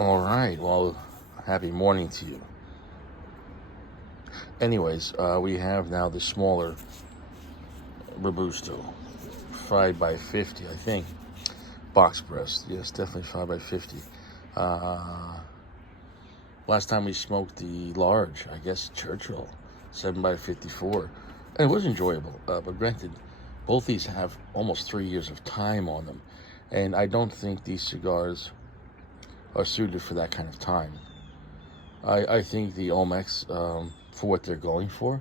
All right. Well, happy morning to you. Anyways, we have now the smaller Robusto, 5x50, I think. Box pressed. Yes, definitely 5x50. Last time we smoked the large, I guess Churchill, 7x54. And it was enjoyable. But granted, both these have almost 3 years of time on them. And I don't think these cigars are suited for that kind of time. I think the Olmecs, for what they're going for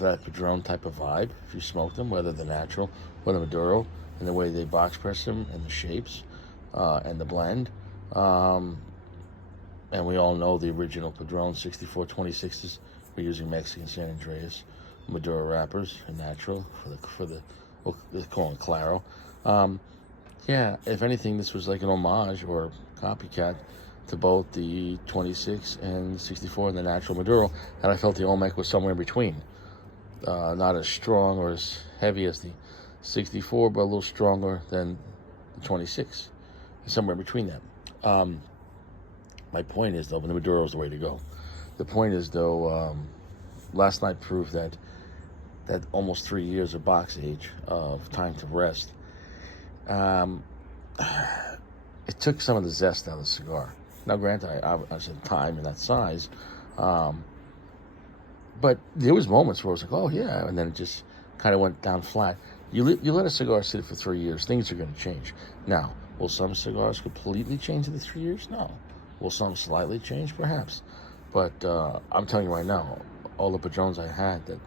that Padron type of vibe, if you smoke them, whether the natural or the Maduro, and the way they box press them, and the shapes, and the blend. And we all know the original Padron 6426s. We're using Mexican San Andreas Maduro wrappers, and natural for the they call them Claro. Yeah, if anything, this was like an homage or copycat to both the 26 and 64 and the natural Maduro, and I felt the Olmec was somewhere in between. Not as strong or as heavy as the 64, but a little stronger than the 26. Somewhere in between that. My point is, though, the Maduro is the way to go. The point is, though, last night proved that almost 3 years of box age of time to rest, it took some of the zest out of the cigar. Now, granted, I said time and that size, but there was moments where I was like, oh, yeah, and then it just kind of went down flat. You let a cigar sit for 3 years, things are going to change. Now, will some cigars completely change in the 3 years? No. Will some slightly change? Perhaps. But I'm telling you right now, all the Padrones I had that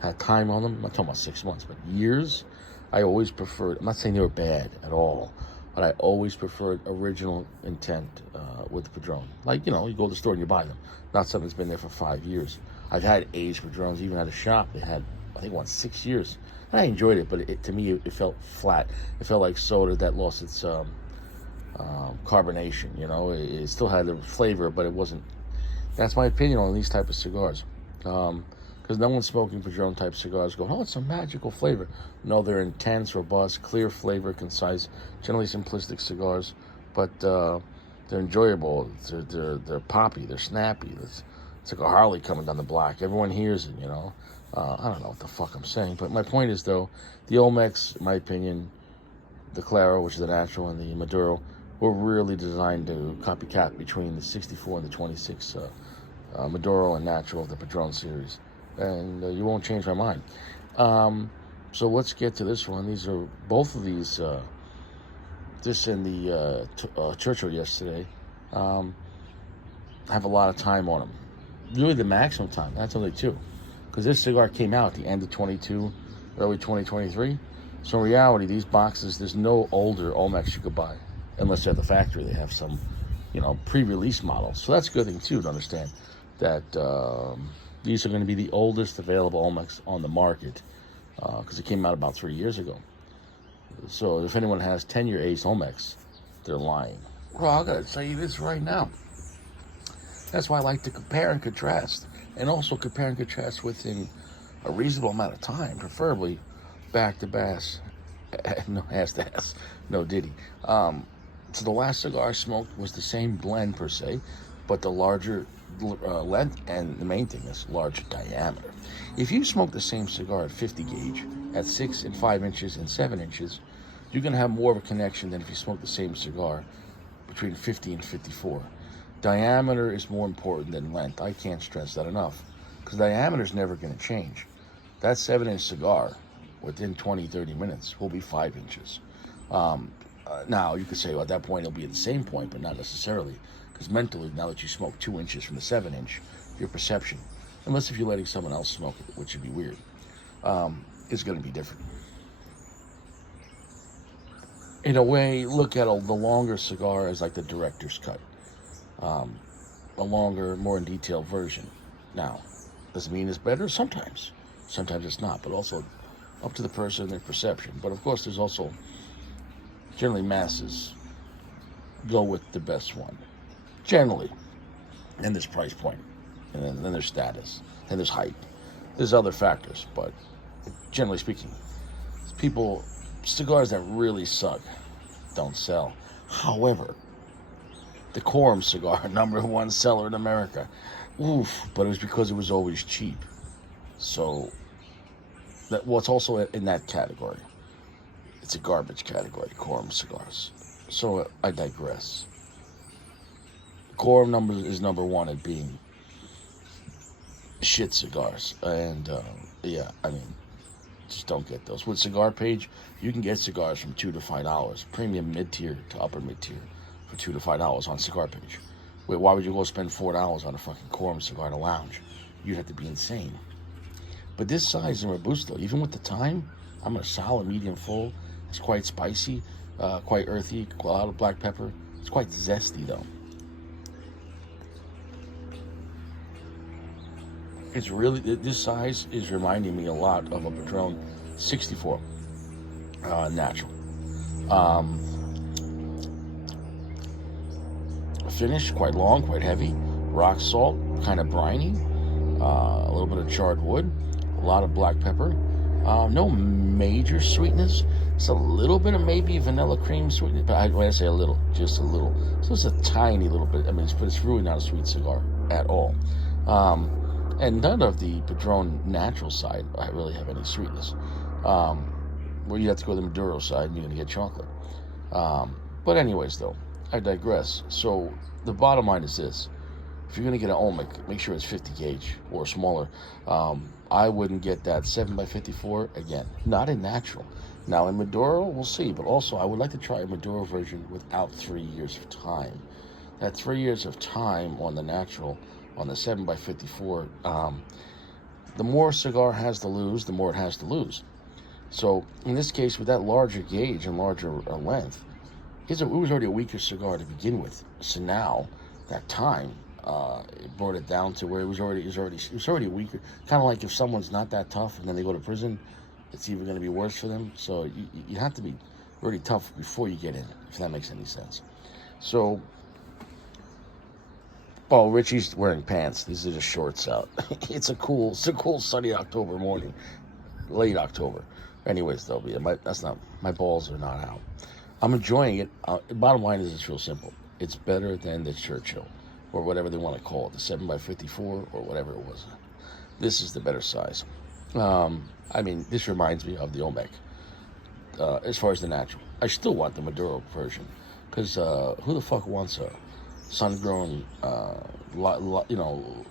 had time on them, I'm not talking about 6 months, but years, I always preferred, I'm not saying they were bad at all, but I always preferred original intent with the Padron. Like, you go to the store and you buy them. Not something that's been there for 5 years. I've had aged Padrones, even at a shop. They had, I think, 6 years. And I enjoyed it, but to me, it felt flat. It felt like soda that lost its carbonation, It still had the flavor, but it wasn't. That's my opinion on these type of cigars. Because no one's smoking Padron type cigars going, oh, it's a magical flavor. No, they're intense, robust, clear flavor, concise, generally simplistic cigars, but they're enjoyable. They're poppy, they're snappy. It's like a Harley coming down the block. Everyone hears it, I don't know what the fuck I'm saying, but my point is, though, the Olmecs, in my opinion, the Claro, which is the natural, and the Maduro, were really designed to copycat between the 64 and the 26 Maduro and natural of the Padron series. And you won't change my mind. So let's get to this one. These are both of these. This and the Churchill yesterday have a lot of time on them. Really, the maximum time. That's only 2, because this cigar came out at the end of 22, early 2023. So in reality, these boxes, there's no older Olmecs you could buy, unless they're at the factory. They have some, pre-release models. So that's a good thing too to understand that. These are going to be the oldest available Olmecs on the market, because it came out about 3 years ago. So if anyone has 10-year aged Olmecs, they're lying. Well, I got to tell you this right now. That's why I like to compare and contrast, and also compare and contrast within a reasonable amount of time, preferably back to bass, no ass to ass, no diddy. So the last cigar I smoked was the same blend per se, but the larger length, and the main thing is larger diameter. If you smoke the same cigar at 50 gauge, at 6 and 5 inches and 7 inches, you're going to have more of a connection than if you smoke the same cigar between 50 and 54. Diameter is more important than length. I can't stress that enough, because diameter is never going to change. That 7-inch cigar, within 20, 30 minutes, will be 5 inches. Now, you could say, well, at that point, it'll be at the same point, but not necessarily. Because mentally, now that you smoke 2 inches from the 7-inch, your perception, unless if you're letting someone else smoke it, which would be weird, is going to be different. In a way, look at the longer cigar as like the director's cut. A longer, more in detail version. Now, does it mean it's better? Sometimes. Sometimes it's not, but also up to the person and their perception. But of course, there's also, generally masses go with the best one. Generally. And there's price point. And then there's status. And there's height. There's other factors, but generally speaking, cigars that really suck don't sell. However, The Quorum cigar, #1 seller in America. Oof, but it was because it was always cheap. So, it's also in that category. It's a garbage category, Quorum cigars. So, I digress. Quorum is #1 at being shit cigars. And, yeah, I mean, just don't get those. With Cigar Page, you can get cigars from $2 to $5, premium mid-tier to upper mid-tier, for $2 to $5 on Cigar Page. Wait, why would you go spend $4 on a fucking Quorum cigar in a lounge? You'd have to be insane. But this size in Robusto, even with the time, I'm a solid medium full. It's quite spicy, quite earthy, a lot of black pepper. It's quite zesty though. It's really, this size is reminding me a lot of a Padron 64 natural. Finish quite long, quite heavy, rock salt, kind of briny, a little bit of charred wood, a lot of black pepper, no major sweetness. It's a little bit of maybe vanilla cream sweetness, but when I say a little, just a little. So it's a tiny little bit. I mean, it's really not a sweet cigar at all. And none of the Padron natural side I really have any sweetness. Where you have to go to the Maduro side and you're going to get chocolate. But anyways, though, I digress. So the bottom line is this. If you're going to get an Olmec, make sure it's 50 gauge or smaller. I wouldn't get that 7x54, again, not in natural. Now in Maduro, we'll see. But also, I would like to try a Maduro version without 3 years of time. That 3 years of time on the natural, on the 7x54, the more a cigar has to lose, the more it has to lose. So in this case, with that larger gauge and larger length, it was already a weaker cigar to begin with. So now, that time, it brought it down to where it was already weaker. Kind of like if someone's not that tough and then they go to prison, it's even going to be worse for them. So you have to be really tough before you get in, if that makes any sense. So, oh, Richie's wearing pants. These are just shorts out. It's a cool sunny October morning, late October. Anyways, though, my balls are not out. I'm enjoying it. Bottom line is, it's real simple. It's better than the Churchill, or whatever they want to call it, the 7x54 or whatever it was. This is the better size. I mean, this reminds me of the Olmec. As far as the natural, I still want the Maduro version, because who the fuck wants a sun-grown,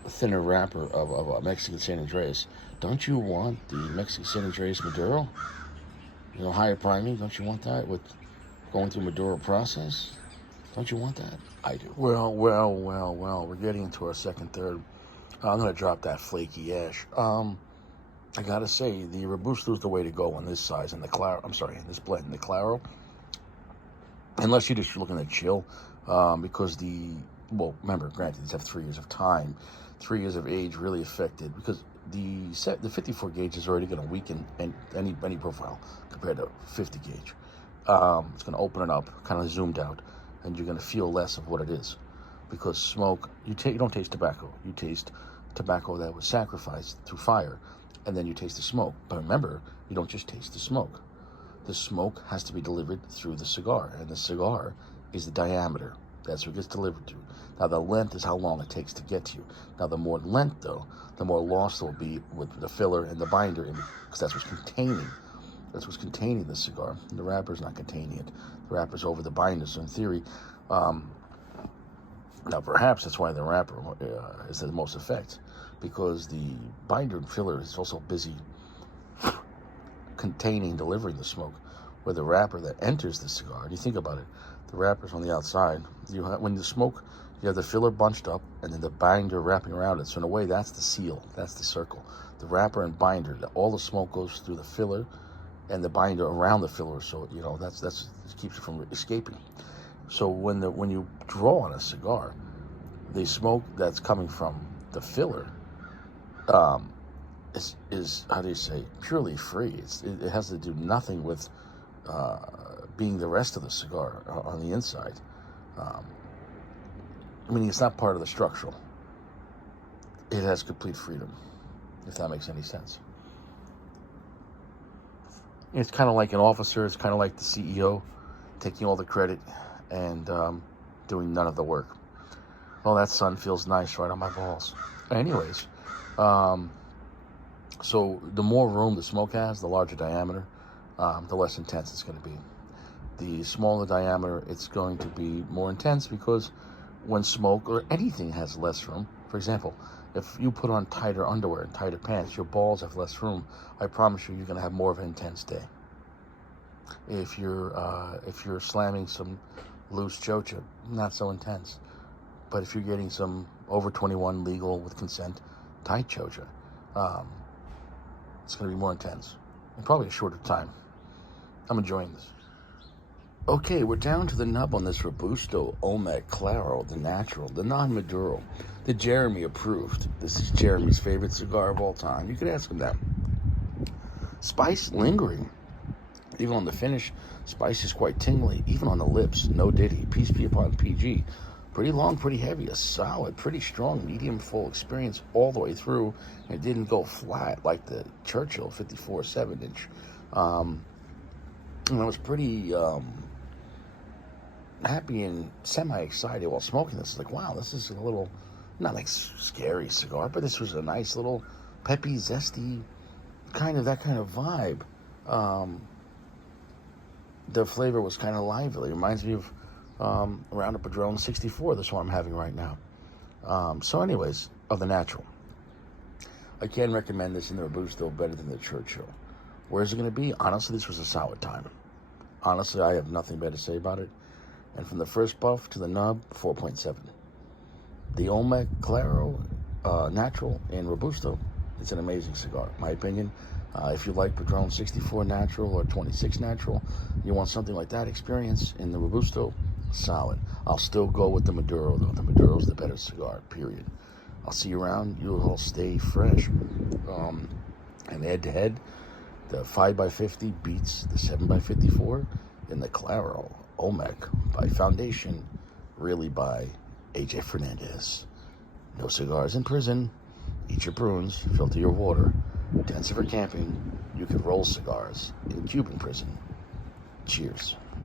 thinner wrapper of a Mexican San Andreas? Don't you want the Mexican San Andreas Maduro? Higher priming. Don't you want that with going through Maduro process? Don't you want that? I do. Well. We're getting into our second, third. I'm going to drop that flaky ash. I got to say, the Robusto is the way to go on this size. And in this blend, the Claro. Unless you're just looking at chill. Because remember, granted, these have 3 years of time. 3 years of age really affected. Because the 54 gauge is already going to weaken any profile compared to 50 gauge. It's going to open it up, kind of zoomed out, and you're going to feel less of what it is. Because smoke, you don't taste tobacco. You taste tobacco that was sacrificed through fire, and then you taste the smoke. But remember, you don't just taste the smoke. The smoke has to be delivered through the cigar, and the cigar is the diameter. That's what gets delivered to. Now, the length is how long it takes to get to you. Now, the more length, though, the more loss there will be with the filler and the binder, because that's what's containing the cigar. The wrapper's not containing it. The wrapper's over the binder. So in theory, now perhaps that's why the wrapper is the most effect, because the binder and filler is also busy delivering the smoke, where the wrapper that enters the cigar, and you think about it, the wrapper's on the outside. When the smoke, you have the filler bunched up, and then the binder wrapping around it. So in a way, that's the seal, that's the circle. The wrapper and binder, all the smoke goes through the filler and the binder around the filler. So that's it keeps it from escaping. So when you draw on a cigar, the smoke that's coming from the filler is how do you say, purely free. It has to do nothing with being the rest of the cigar on the inside. It's not part of the structural. It has complete freedom, if that makes any sense. It's kind of like an officer. It's kind of like the CEO taking all the credit, and doing none of the work. Well, that sun feels nice right on my balls. Anyways, so the more room the smoke has, the larger diameter, the less intense it's going to be. The smaller diameter, it's going to be more intense because when smoke or anything has less room, for example, if you put on tighter underwear and tighter pants, your balls have less room. I promise you're going to have more of an intense day. If you're slamming some loose chocha, not so intense. But if you're getting some over 21 legal with consent tight chocha, it's going to be more intense and probably a shorter time. I'm enjoying this. Okay, we're down to the nub on this Robusto Olmec Claro, the natural, the non-Maduro, the Jeremy approved. This is Jeremy's favorite cigar of all time. You could ask him that. Spice lingering. Even on the finish, spice is quite tingly. Even on the lips, no ditty. Peace be upon PG. Pretty long, pretty heavy, a solid, pretty strong, medium full experience all the way through. And it didn't go flat like the Churchill 54 7-inch. And I was pretty happy and semi-excited while smoking this. Like, wow, this is a little, not like scary cigar, but this was a nice little peppy, zesty, that kind of vibe. The flavor was kind of lively. It reminds me of around a Padron 64, this one I'm having right now. So anyways, of the natural. I can recommend this in the Robusto better than the Churchill. Where's it going to be? Honestly, this was a solid time. Honestly, I have nothing bad to say about it. And from the first puff to the nub, 4.7. The Olmec Claro Natural in Robusto, it's an amazing cigar, in my opinion. If you like Padron 64 Natural or 26 Natural, you want something like that experience in the Robusto, solid. I'll still go with the Maduro, though. The Maduro's the better cigar, period. I'll see you around. You'll all stay fresh. And head-to-head, the 5x50 beats the 7x54 in the Claro Olmec by Foundation, really by AJ Fernandez. No cigars in prison. Eat your prunes, filter your water. Denser for camping. You could roll cigars in Cuban prison. Cheers.